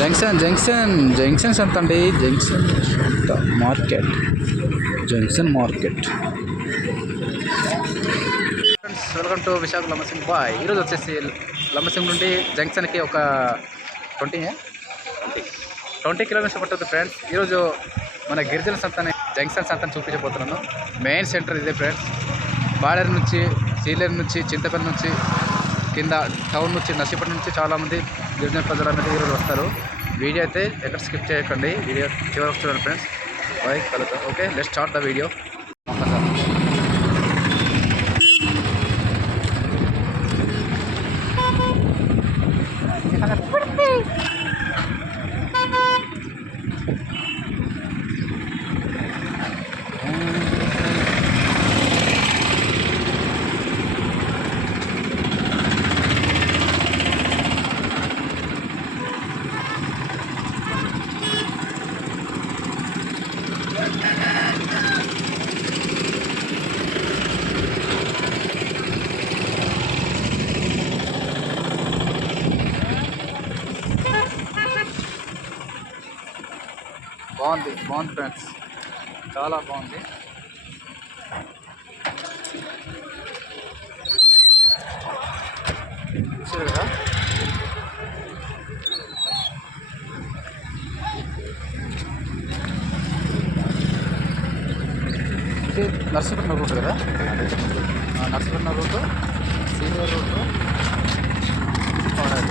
Junction సంత అండి. Junction సంత market, junction market. Welcome to Visakha Lambasingi bye. ఈరోజు వచ్చేసి లంబసింగ్ నుండి జంక్షన్కి ఒక 20 కిలోమీటర్స్ పడుతుంది ఫ్రెండ్స్. ఈరోజు మన గిరిజన సంతని జంక్షన్ సంతని చూపించబోతున్నాను. మెయిన్ సెంటర్ ఇదే ఫ్రెండ్స్. బాడర్ నుంచి, సీలేరు నుంచి, చింతపల్లి నుంచి, కింద టౌన్ నుంచి, నర్సీపట్నం నుంచి చాలామంది గిరిజన ప్రజలు అనేది ఈరోజు వస్తారు. వీడియో అయితే ఎక్కడ స్కిప్ చేయకండి, వీడియో చివరికి చూడండి ఫ్రెండ్స్. బాయ్, కలుద్దాం. Okay, let's start the video. బాగుంది ఫ్రెండ్స్, చాలా బాగుంది. చూసారు కదా, ఇది నర్సీపట్నం రూట్ కదా, నర్సీపట్నం రూటు, సీనియర్ రూటు, పాడారు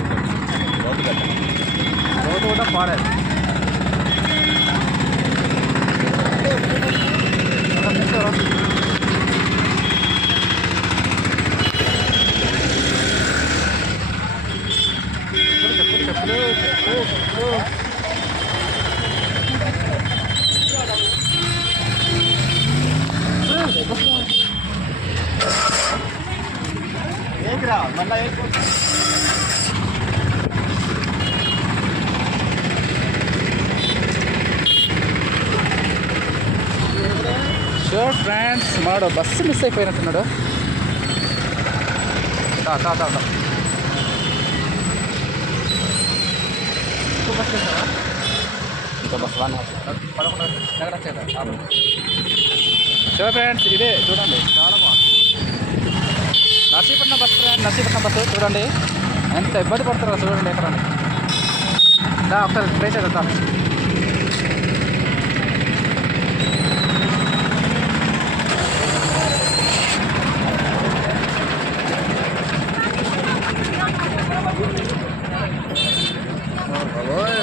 రోడ్డు కూడా పాడారు. షూర్ ఫ్రెండ్స్, మాడు బస్సు మిస్ అయిపోయినట్టున్నాడు. ఇంకో బస్ షూర్ ఫ్రెండ్స్, ఇదే చూడండి, చాలా బాగుంది. Narsipatnam bus friend, Narsipatnam bus చూడండి ఎంత ఇబ్బంది పడుతున్నారో చూడండి. ఎక్కడ ఒకసారి ట్రై చేద్దాం.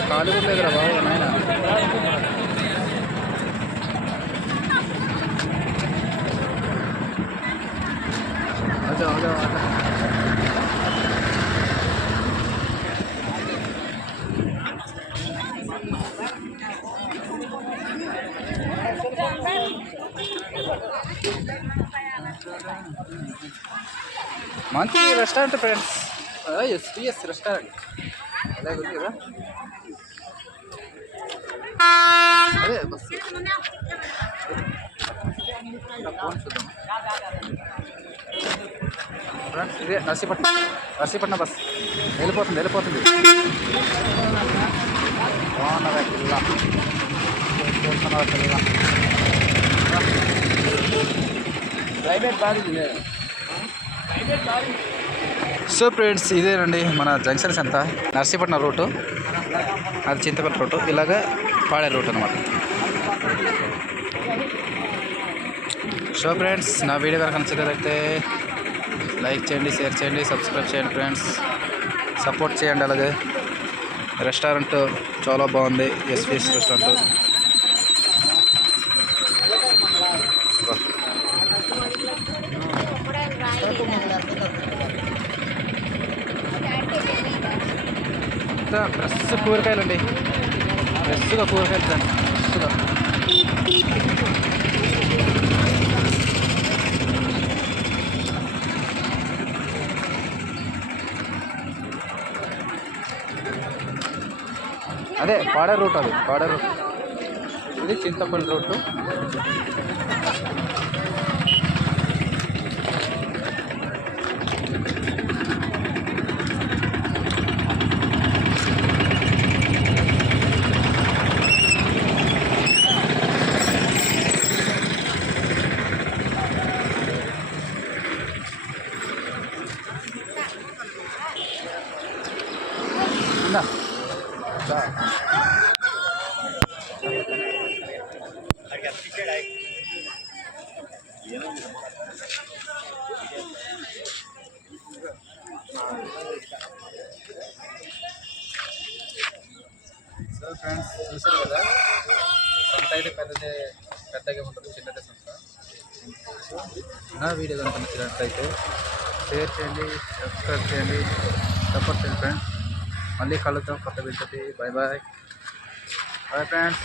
ఖాళీ కూడా లేదురా బాబు నాయన. మంచి రెస్టారెంట్ ఫ్రెండ్స్, ఎస్పీఎస్ రెస్టారెంట్ అలాగే ఉంది కదా. అదే బస్సు ఫోన్ చూద్దాం ఫ్రెండ్స్. ఇదే నర్సీపట్నం బస్ వెళ్ళిపోతుంది. బాగున్నదా పిల్ల, క్లైమేట్ బాగుంది. సో ఫ్రెండ్స్, ఇదేనండి మన జంక్షన్స్ అంతా. నర్సీపట్నం రూటు, అది చింతపల్లి రూటు, ఇలాగా పాడే రూట్ అనమాట. సో ఫ్రెండ్స్, నా వీడియో కనుక నచ్చినట్లయితే లైక్ చేయండి, షేర్ చేయండి, సబ్స్క్రైబ్ చేయండి ఫ్రెండ్స్. సపోర్ట్ చేయండి. అలాగే రెస్టారెంట్ చాలా బాగుంది, ఎస్పీఎస్ రెస్టారెంట్. ఫ్రెష్ కూరగాయలండి, ఫ్రెష్గా కూరగాయలు సార్, ఫ్రెష్గా. అదే పాడే రూట్, ఇది చింతపల్లి రూటు. ఇందా దా. సో ఫ్రెండ్స్ చూసారు కదా, సంత అయితే పెద్దగా ఉంటుంది, చిన్నదే సంత. నా వీడియో కనుక నచ్చినట్లయితే షేర్ చేయండి, సబ్స్క్రైబ్ చేయండి, సపోర్ట్ చేయండి ఫ్రెండ్స్. మళ్ళీ కలుద్దాం కొత్త వీడియోతో. Bye bye bye friends.